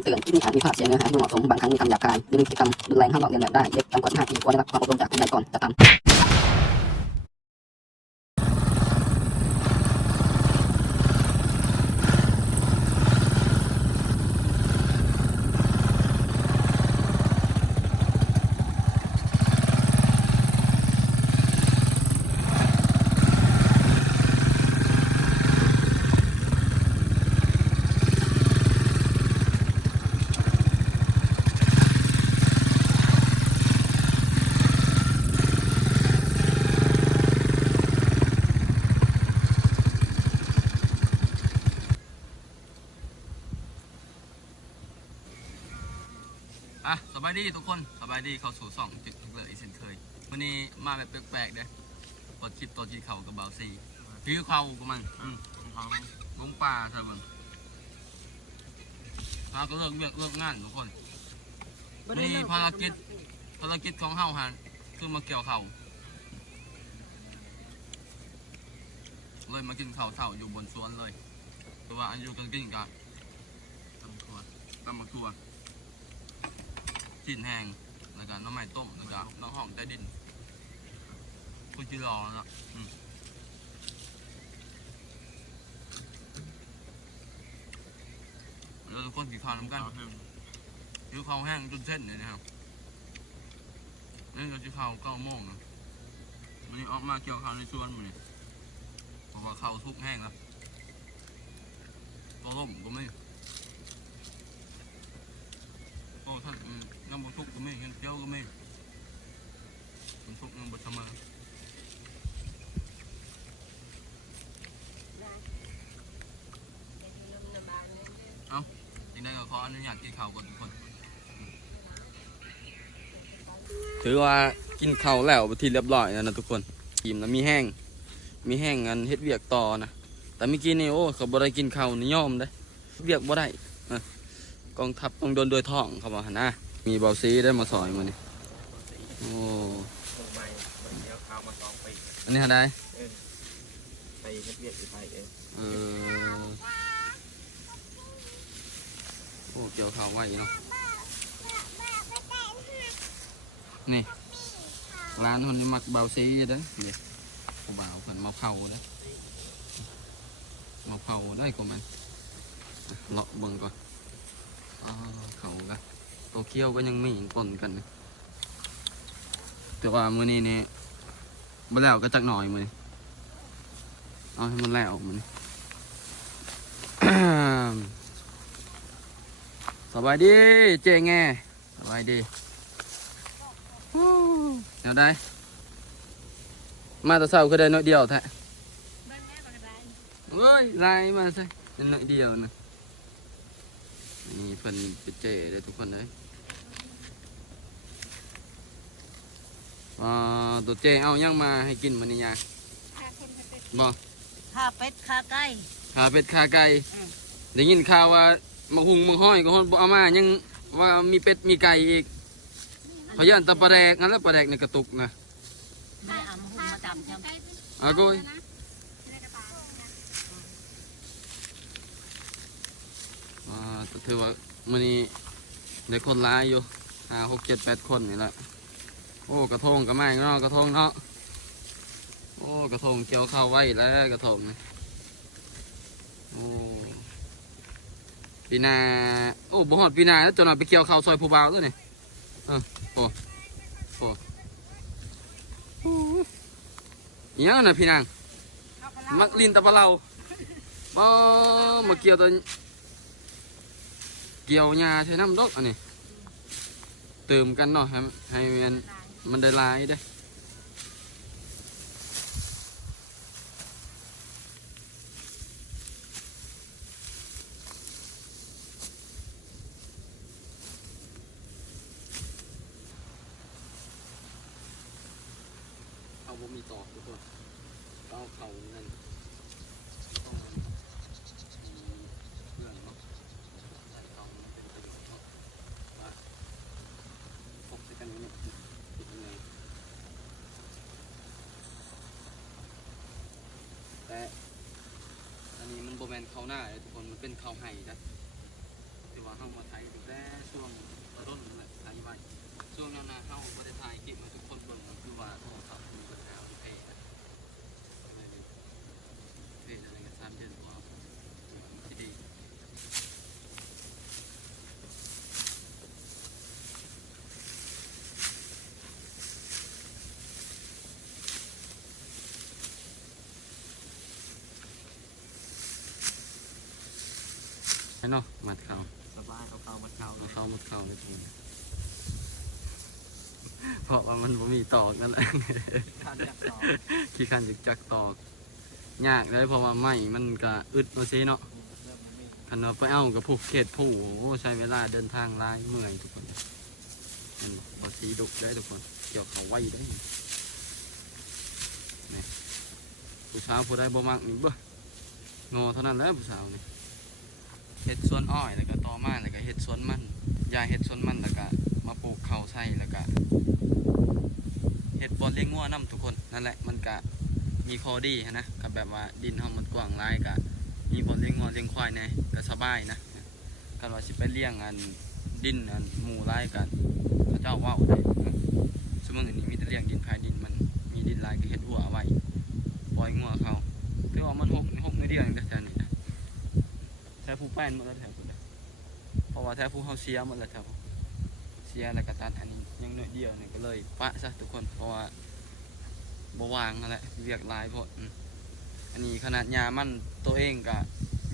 ำเตือนที่มีอาจมีภาพเสียงเนื้อหาที่ไม่เหมาะสมบางครั้งมีคำหยาบคายหรือมีพฤติกรรมรุนแรงห้ามหลอกเลียนแบบได้เด็กต่ำกว่า15ปีควรได้รับความอบรมจากผู้ใหญ่ก่อนจะทำ อะสบายดีทุกคนสบายดีเข้าสู่สองจุดเลยอีกเช่นเคยวันนี้มาแบบแปลกๆเด้อปดคลิปตัวจีเขากับเบาซีพิวเขากับมันอืมเขาลงป่าใช่มั้งพาก็เลิกเวียกเลิกงานทุกคนมีภารกิจภารกิจของเฮาหันคือมาเกี่ยวเขาเลยมากินข้าวเช้าอยู่บนสวนเลย แต่ว่าอันอยู่กันกินกันตำครัวตำมะครัว กินแห้งแล้วก็น้ำใหม่ต้มแล้วก็น้ำหอมใต้ดินคุณจีรอแล้วอืมแล้วทุกคนกินข้าวน้ำกันกินข้าวแห้งจนเส้นเลยนะครับนี่ก็จะข้าวเก้าโมงนะวันนี้ออกมาเกี่ยวข้าวในสวนมันนี่เพราะว่าข้าวทุกแห้งแล้วตัวล่มก็ไม่ โอ้ท่านน้ำบทุกก็ไม่เงินเจียวก็ไม่มันทุกน้ำบดเสมอยังไงก็ขออนุญาตกินข้าวก่อนทุกคน ถือว่ากินข้าวแล้วไปที่เรียบร้อยแล้วนะทุกคนอิ่มแล้วมีแห้ง มีแห้งกันเฮ็ดเวียกต่อนะ แต่เมื่อกี้นี่โอ้เขาบ่ได้กินข้าวนิยอมได้ เวียกบ่ได้ กองทัพต้องโดนโดวยท้องเขาบอกนะมีเบาซีได้มาสอยมานี่โอ้ยอันนี้หาได้ไปเรียกไทยเองเออโอ้เกี่ยวข้าวไว้เนาะนี่ร้านคนนี้มักเบาซีอยู่ด้อนี่ผู้บ่าวเพิ่นมาเผาเด้มาเผาได้ก็มันเลาะเบิ่งก่อน เขากะตัวเคี้ยวก็ยังไมีปนกันนะแต่ว่ามื้อนี้นี่บ่แล้วก็จักหน่อยมื้อนี้เอาให้มันแล้วมื้อนี้สบายดีเจ๊แง่สบายดีเดี๋ยวได้ มาแต่เช้าก็ได้น้อยเดียวแท้เฮ้ยไล่มาใส่น้อยเดียวนะ นี่เพิ่นเป็นเจ๊เลยทุกคนเลยอ่าตัวเจ๊เอายังมาให้กินมื้อนี้ยาบ่ข้าเป็ดข้าไก่ขาเป็ดขาไก่อืมได้ยินข่าวว่ามาหุงมาห้อยก็ฮอนบ่เอามายังว่ามีเป็ดมีไก่อีกพยานตะปลาแดกนั่นแหละปลาแดกในกระตุกนะไม่ได้เอามาหุ้มมาจำจำอาโก้ยอ่าแต่ ถือว่ามื้อนี้ได้คนร้ายอยู่ห้าหกเจ็ดแปดคนนี่แหละ โอ้กระทงก็ไม่เนาะกระทงเนาะ โอ้กระทงเกี่ยวข้าวไว้แล้วกระทงโอ้ปีนาโอ้บ่ฮอดปีนาแล้วจนว่าไปเกี่ยวข้าวซอยผู้บ่าวตัวนี่เออโอ้โอ้ยังน่ะพี่นางมักลินตะปะเราบ่มาเกี่ยวตัว เกี่ยวหญ้าใช้น้ำดอกอันนี้เติมกันเนาะให้ให้มันมันได้ลายเด้เอาบ่มีตอกทุกคนเอาเข่านั่น ต้องมีเพื่อนเนาะใส่ต้องมันเป็นประโยชน์เนาะว่าพกใส่กันอย่างนี้ติดยังไงแต่อั นนี้มันโบแมนเข้าหน้าเลยทุกคนมันเป็นเข้าไห้นะที่ว่าเข้ามาไทยแต่ช่วงต้นนั่นแหละไทยใหมช่วงนั้นนะเข้าประเทศไทยกินมาทุกคนเบิ่งคือว่าโทรศัพท์มีปัญหาเพย์เพย์อะไรกันสามเดือนกว่าที่ดี ให้ เนาะมัดเขาสบายเขาเข้ามาเข้าเอาเข้ามัดเขาเลยทีนี้เพราะว่ามันบ่มีตอกนั่นแหละข้ามจากสองขี้ขันจึกจักตอกยากเลยเพราะว่าไม้มันก็อึดโอซีเนาะเริ่มมันมีคันเราไปเอากับผูกเขตผู้โอ้โหใช้เวลาเดินทางหลายเมื่อยทุกคนเห็นบ่สีดุได้ทุกคนเกี่ยวเขาไว้ได้นี่ผู้สาวผู้ใดบ่มักนี่เบ้องอเท่านั้นแหล้วผู้สาวนี่ เฮ็ดสวนอ้อยแล้วก็ต่อมาแล้วก็เฮ็ดสวนมันยาเฮ็ดสวนมันแล้วก็มาปลูกข้าวใส่แล้วก็เฮ็ดบอนเลี้ยงงัวนํทุกคนนั่นแหละมันก็มีข้อดีนะกับแบบว่าดินเฮามันกว้างหลายก็มีบนเลี้ยงงัวเลี้ยงควายเนี่ยก็สบายนะกันว่าสิไปเลี้ยงอันดินอันหมูไร่กันเขาเจ้าว่าวได้สมมติอันนี้มีแต่เลี้ยงดินภายดินมันมีดินหลายก็เฮ็ดหัวเอาไว้ปล่อยงัวเขาถือว่ามันหกหกในเดียวเองแต่แถวนี้ นะแถวผู้แป้นหมดแล้วแถวผู้ใดเพราะว่าแถวผู้เฮาเสียหมดแล้วแถวเสียแล้วก็ตัดอันนี้ยังน้อยเดียวนี่ก็เลยปะซะทุกคนเพราะว่าบวางนั่นแหละเวียกลายพดอืมอันนี้ขนาดยามันตัวเองก็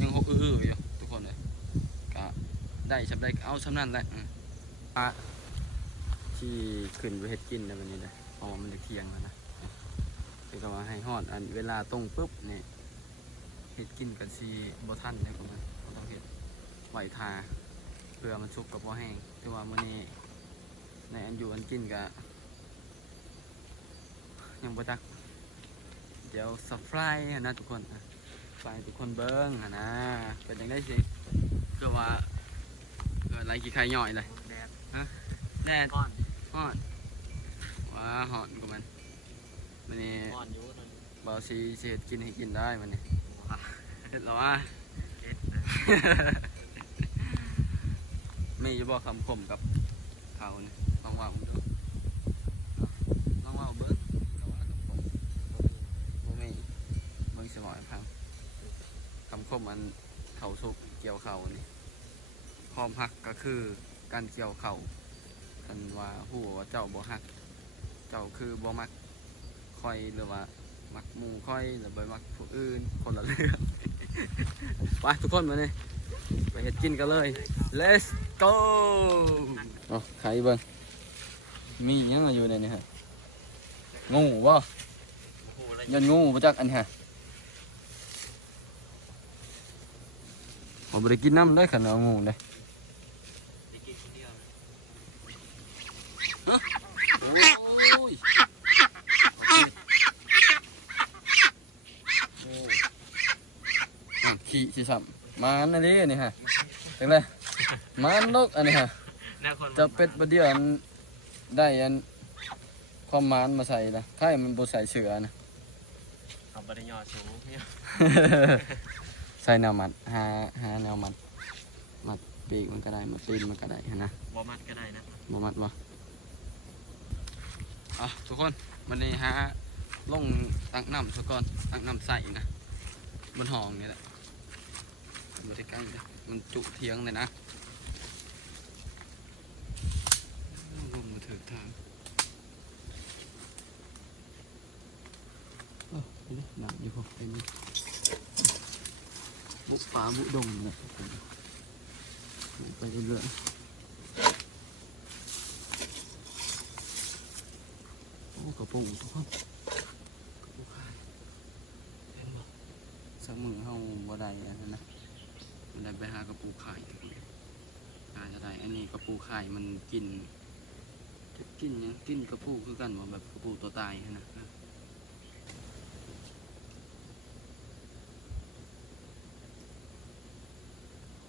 ยังหกอื้ออยู่ทุกคนเลยก็ได้ชำได้เอาชำนั่นแหละอืมปลาที่ขึ้นไปเฮ็ดกินในวันนี้เลยเพราะว่ามันจะเที่ยงแล้วนะคือก็ว่าให้ฮอดอันเวลาตรงปุ๊บเนี่ยเฮ็ดกินกันซีบ่ทันเลยของมันก็ต้องเฮ็ด ไหวทาเพื่อมันสุกกับบ่แห้งคือว่ามื้อนี้ในอันอยู่อันกินก็ยังบ่จัก เดี๋ยวสับไฟนะทุกคนอะไฟทุกคนเบิ้งอะนะเป็นยังไงสิก็ว่าเกิดอะไรกี่ไข่ย่อยเลยแดดแดดก้อนฮอดว้าหอนกูมันมันนี่ก้อนอยู่นั่นเบาซีเสียกินให้กินได้มันนี่เห็ดแล้วว่าเก็ดไม่จะบอกคำคมกับเขาเนี่ยลองว่าผมดูลองว่าเบิ้งลองว่าคำคมบ่มีเบิ้งสมอยพังคำคมมันเขาสุกเกี่ยวเขานี่ความหักก็คือการเกี่ยวเขากันว่าหูว่าเจ้าบ่หัก เจ้าคือบ่มักคอยหรือว่ามักมูคอยหรือบ่มักผู้อื่นคนละเรื่องไปทุกคนมาเนี่ยไปเห็ดกินกันเลย let's go อ๋อไข่เบิ้งมีหยังอยู่ในนี้ฮะงูบ่ยันงูมาจากอันฮะผมไปกินน้ำได้ขันเอางูเลยขี่สิสัมมันอันนี้นี่ฮะจังเลย มันนกอันนี้ฮะหน้าคนจะเป็ดบดเดียวอันได้อันความหมันมาใส่ละไข่มันบใส่เสือนะเขาบริยอสูงเนี่ยใส่แนวมัดหาหาแนวมัด มัดปีกมันก็ได้ มัดตีนมันก็ได้เห็นนะบอมัดก็ได้นะบ่มัดบ่อะทุกคนวันนี้ฮะลงตักน้ำซะก่อนตักน้ำใส่นะบนห้องนี่แหละบริใกล้เลยมันจุเทียงเลยนะ ลมมาถือทางเออนี่หนักอยู่พอไปนี่บุกป่าบุกดงเลยไปเรื่อยๆโอ้กระปุกทุกคนกระปุกขายเห็นบ่สมือเฮาบ่ได้อันนั้นนะได้ไปหากระปุกขายทุกคนอาจจะได้อันนี้กระปุกขายมันกิน กินหยังกินกระปุกคือกันว่าแบบกระปุกตัวตายหั้นนะ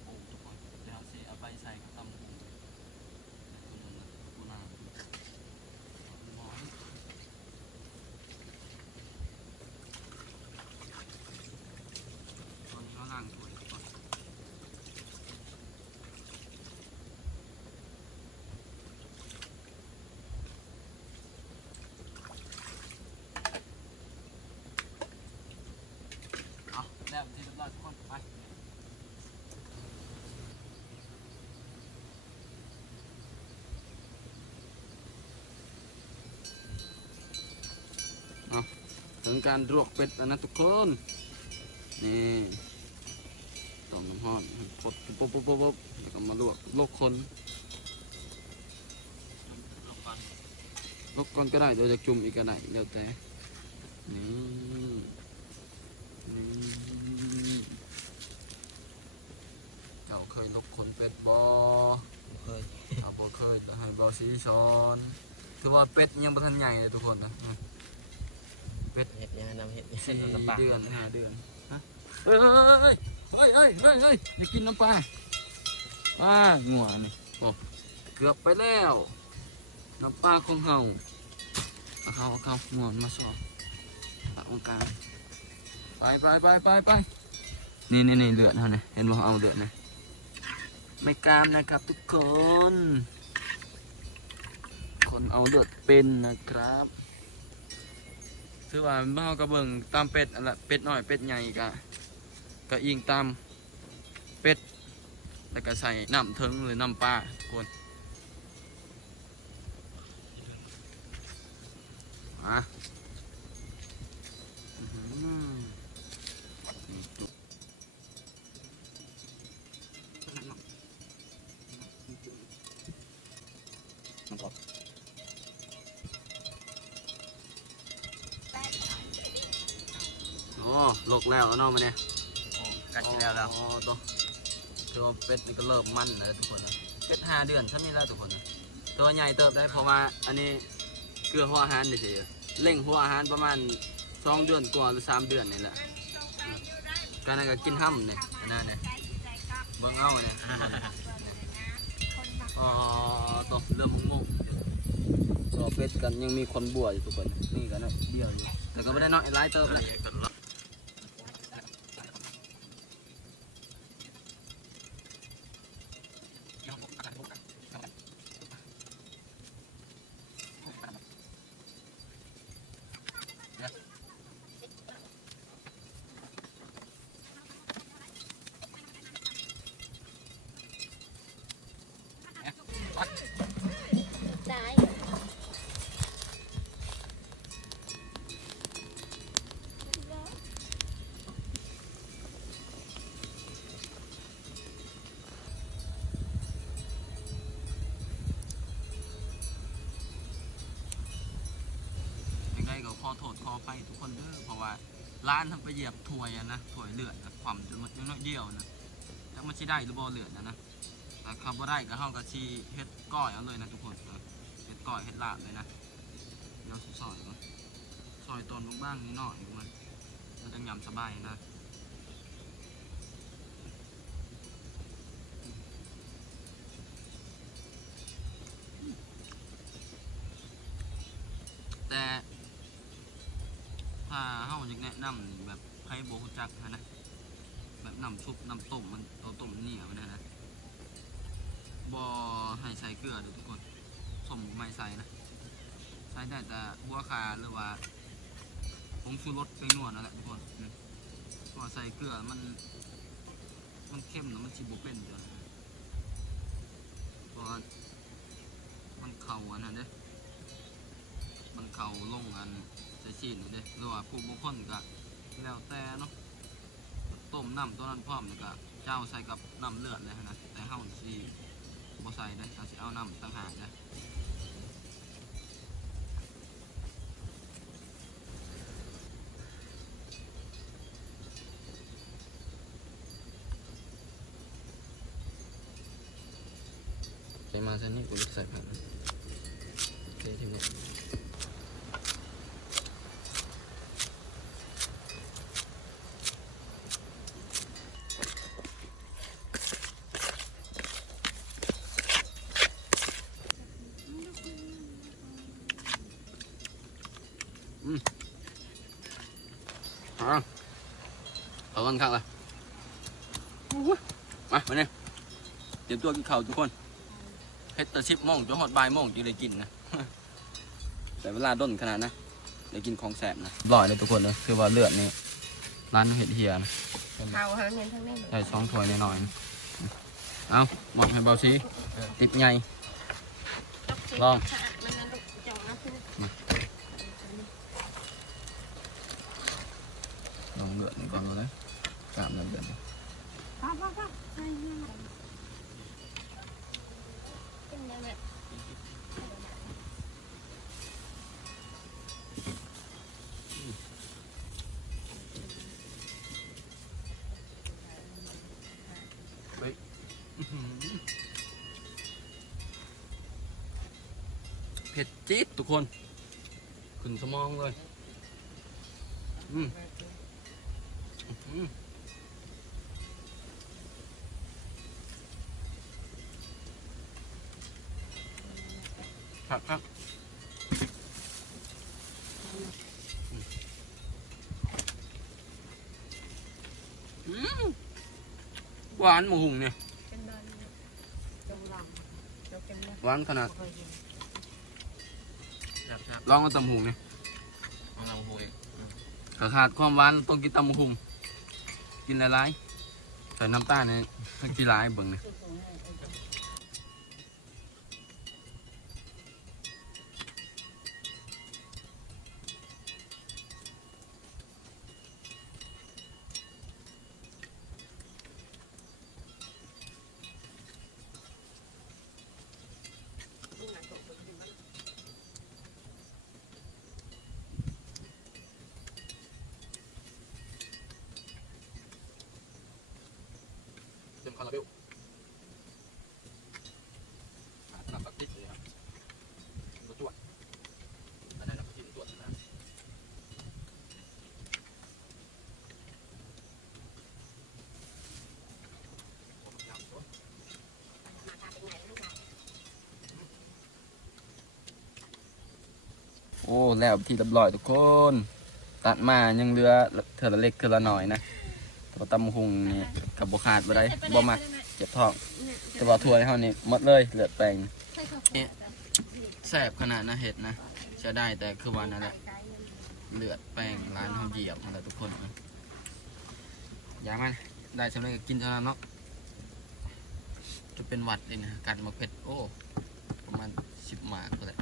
โอ้ทุกคนเดี๋ยวสิเอาไปใส่กระตำหูกระปุกน้ำหมอน ตอนนี้เขาล้างถ้วยก่อน ถึงการลวกเป็ดแล้วนะทุกคนนี่ต้มน้ำร้อนกดปุ๊บปุ๊บปุ๊บปุ๊บแล้วก็มาลวกลวกคนลงก่อนลวกก่อนก็ได้เดี๋ยวจะจุ่มอีกก็ได้แล้วแต่นี่เจ้าเคยลวกคนเป็ดบอเคยอาบ่เคยให้บาสีช้อน คือว่าเป็ดยังบ่ทันใหญ่เลยทุกคนนะ อืมเห็ดยังนำเห็ดสี่น้ำปลาเดือนห้าเดือนฮะเฮ้ยเฮ้ยเฮ้ยเฮ้ยเฮ้ยเฮ้ยอย่ากินน้ำปลาป้างัวนี่โอ้เกือบไปแล้ว น้ำปลาของเฮาเอาเขาเอาเขางัวมาสอบตักองกลางไปไปไปไปไปนี่นี่นี่เลือดเฮาเนี่ยเห็นบ่เอาเลือดเนี่ยไม่กล้ามนะครับทุกคน คนเอาเลือดเป็นนะครับ ถือว่าบ้ากระเบิงตามเป็ดอันละเป็ดน้อยเป็ดใหญ่กะก็อิงตามเป็ดแล้วก็ใส่น้ำเทิงหรือน้ำปลาคนอะ ลกแล้วแล้วเนาะมาเนี่ยกัดกินแล้วแล้วอ๋อตัวคือว่าเป็ดนี่ก็เริ่มมันแล้วทุกคนนะเป็ดห้าเดือนถ้ามีแล้วทุกคนนะตัวใหญ่เติบได้เพราะว่าอันนี้เกลือหัวอาหารเฉยๆเร่งหัวอาหารประมาณสองเดือนกว่าหรือสามเดือนนี่แหละอืมการนั้นก็กินห้ำเนี่ยอันนั่นเนี่ยเบิ่งเอาเนี่ยอ๋อตัวเริ่มงงๆตัวเป็ดกันยังมีคนบัวอยู่ทุกคนนี่กันนะเดียวอยู่แต่ก็ไม่ได้น้อยหลายเติบนะ ได้ยังไงก็ขอโทษขอไปทุกคนเด้อเพราะว่าร้านทำไปเหยียบถ้วยอะนะถ้วยเลือดนะความจนมันน้อยเดียวนะถ้ามันชิได้หรือบ่เลือดนะนะ แต่คำว่าได้ก็เฮากับชีเฮ็ดก้อยเอาเลยนะทุกคนนะเฮ็ดก้อยเฮ็ดลาบเลยนะเดี๋ยวซอยก่อนซอยตอนบ้างๆนิดหน่อยมันมันจะยำสบายนะแต่ถ้าเฮาอยากแนะนำแบบให้โบกจักนะแบบน้ำซุปน้ำต้มมันเอาต้มเหนียวนะนะ บ่ให้ใส่เกลือเด้อทุกคนสมไม่ใส่นะ ใส่ได้แต่หัวขาหรือว่าผงชูรสเป็นวดนั่นแหละทุกคนอืมเพราะว่าใส่เกลือมัน มันเข้มแล้วมันสิบเป็นเด้อเพราะว่ามันเข่าอันนั้นเด้ มันเข่าลงอันใส่ชีนนี่เด้หรือว่าผู้บางคนก็แล้วแต่เนาะต้มน้ำตัวนั้นพร้อมแล้วก็เจ้าใส่กับน้ำเลือดเลยนะแต่เฮาสิ บ่ใส่ได้เราจะเอาน้ำต่างหากนะใส่มาใส่นี่กูจะใส่ผักนะโอเคทีนี้ อะ เอากันครับเลยมามาเนี่ยเตรียมตัวกินข้าวทุกคนเฮ็ดแตะชิบโมงจนหอดบ่ายโมงจึงได้กินนะแต่เวลาด้นขนาดนะได้กินของแสบนะร่อยเลยทุกคนเลยคือว่าเลือดนี่ร้านเห็ดเฮียนะเขาหาเงินทั้งนี้ใส่สองถ้วยหน่อยๆนะเอาหมดให้เบาซีติบใหญ่ลองมันนั่นลูกจังนะคืออดนี่ก่อนเลย กล้ามเดือดป้าป้าป้าใช่นเป็นเผ็ดจี๊ดทุกคน ขึ้นสมองเลย อืมอืม ครับครับอืมหวานหมูหุงเนี่ย เป็นนอนจงหลังจงเป็นเนี่ยหวานขนาด เคยเห็นครับครับลองเอาตำหุงเนี่ยเอาเราหูอีกถ้าขาดความหวานต้องกินตำหุงกินหลายๆใส่น้ำตาลเนี่ยทั้งที่หลายเบิ่งเนี่ยคือของแม่ คาราเบลน้ำตักติดเลยครับรสจวดอันนั้นเราก็จิ้มจวดนะโอ้แล้วที่เรียบร้อยทุกคน ตัดมายังเหลือเธอละเล็กเธอละหน่อยนะแตัวาตำหุงนี่ กับบขาดไปได้บ่มักเจ็บท้องแต่ว่าถ้วยเฮานี่หมดเลยเหลือดแปลงแซ่บขนาดนะเห็ดนะใช้ได้แต่คือวันนั้นแหละเลือดแป้งร้านเฮาเหยียบมาแล้วทุกคนนะอย่ามันได้สำเร็จก็กินเท่านั้นเนาะจะเป็นหวัดเลยนะกัดมาเผ็ดโอ้ประมาณสิบหมากก็เลย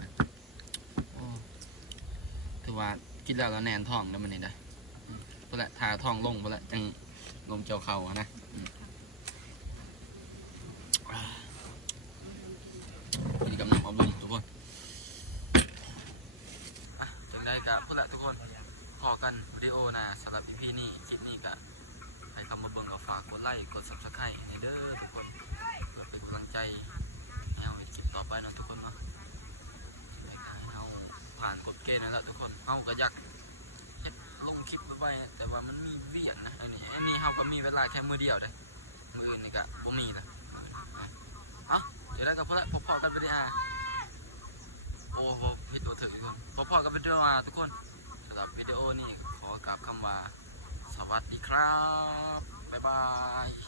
โอ้ถือว่ากินแล้วแล้วแน่นท้องแล้วมันนี่ได้เพื่อละทาท้องลงเพื่อละจังลมเจียวเข่าอะนะ นี่กำลังเอาลงทุกคนอะจังได้กะพูดละทุกคน พ อกันวิดีโอนะสำหรับพี่นี่คลิปนี้กะให้คำมาเบิ่งก็ฝากกดไลค์กด subscribe ในเด้อทุกคนเพื่อเป็นกำลังใจให้เอาคลิปต่อไปนะทุกคนเนาะให้เอาผ่านกฎเกณฑ์นั่นแหละทุกคนเอาก็อยากเฮ็ดลงคลิปไว้ๆนะแต่ว่ามันมีเวียนนะอันนี้อันนี้เราก็มีเวลาแค่มือเดียวเด้มืออื่นนี่ก็บ่มีนะเอาเดี๋ยวได้กับพวกเราพอๆกันไปดิอะโอ้โหผิดตัวถึงทุกคนพอๆกันไปด้วยอะทุกคนำหรับวิดีโอนี้ขอกลับคำว่า สวัสดีครับ บ๊ายบาย